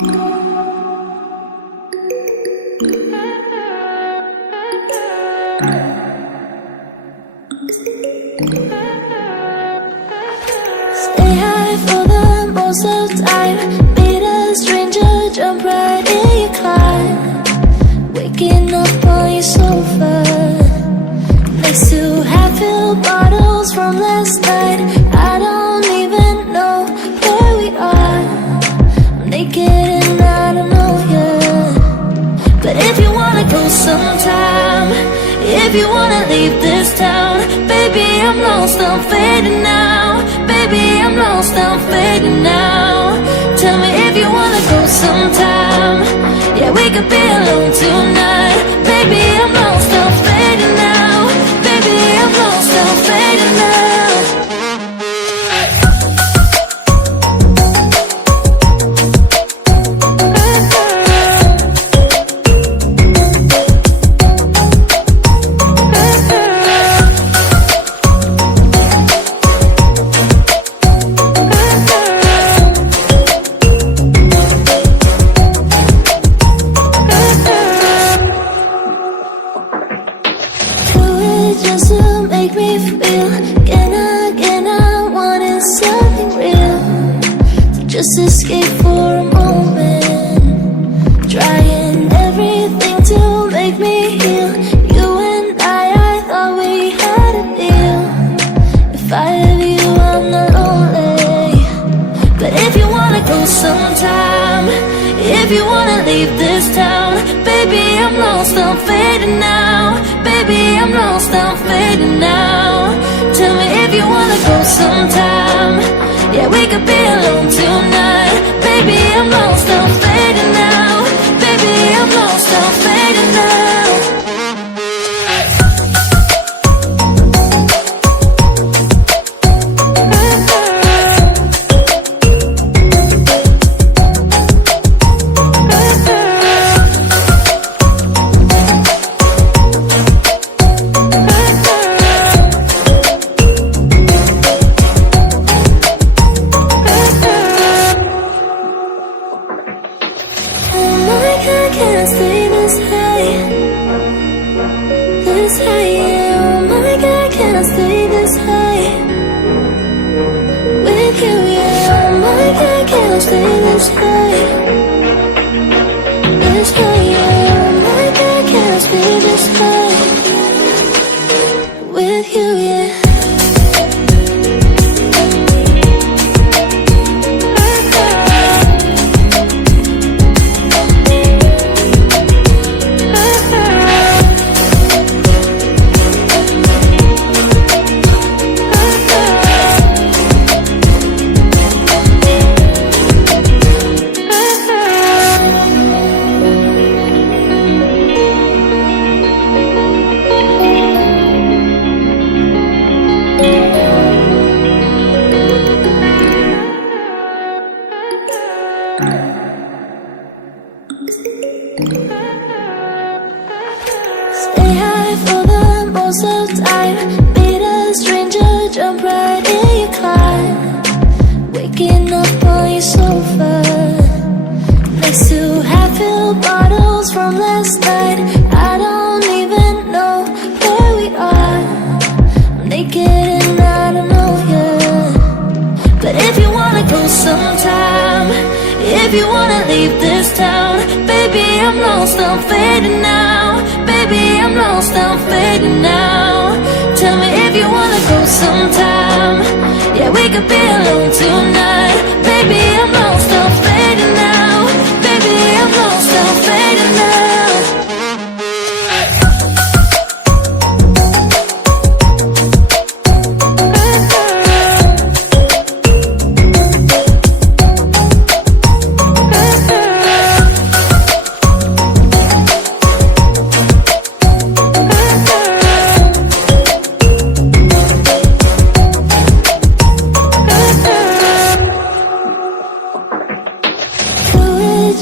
Stay high for the most of the time. Meet a stranger, jump right in your car. Waking up on your sofa next to half-filled bottles from last night. I don't even know where we are. I'm naked and I don't know you. But if you wanna go sometime, if you wanna leave this town, baby, I'm lost, I'm fading now. Baby, I'm lost, I'm fading now. Tell me if you wanna go sometime. Yeah, we could be alone tonight. Baby, I'm lost, I'm fading now. Baby, I'm lost, I'm fading now. Just to make me feel again, I wanted something real. So just escape for a moment, trying everything to make me heal. You and I thought we had a deal. If I have you, I'm not lonely. But if you wanna go sometime, if you wanna leave this town, baby, I'm lost, I'm fading now. Baby, I'm lost, I'm fading now. Tell me if you wanna go sometime. Yeah, we could be alone tonight. Baby, I'm lost, I'm fading now. Baby, I'm lost, I'm fading now. I can't stay this high, yeah. Oh my God, can't stay this high with you, yeah. Oh my God, can't stay this high, yeah. Oh my God, can't stay this high with you, yeah. Stay high for the most of the time. Meet a stranger, jump right in your car. Waking up on your sofa next to half-filled bottles from last night. I don't even know where we are. I'm naked and I don't know you. But if you wanna go sometime, if you wanna leave this town, baby, I'm lost, I'm fading now. Baby, I'm lost, I'm fading now. Tell me if you wanna go sometime. Yeah, we could be alone tonight. Baby, I'm lost, I'm fading now. Baby, I'm lost, I'm fading now.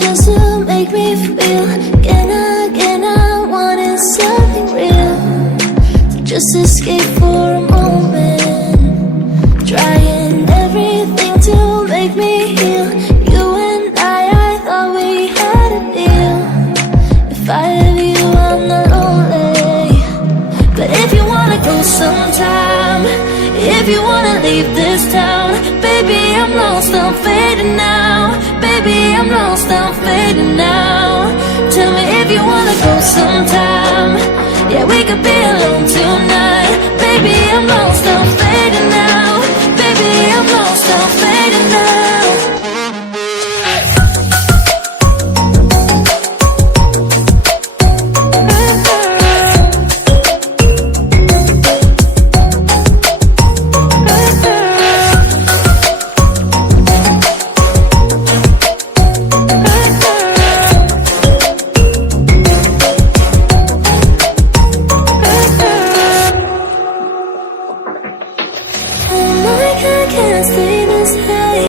Just to make me feel again, I wanted something real. So just escape for a moment, trying everything to make me heal. You and I thought sometime. Yeah, we could be alone tonight. Baby,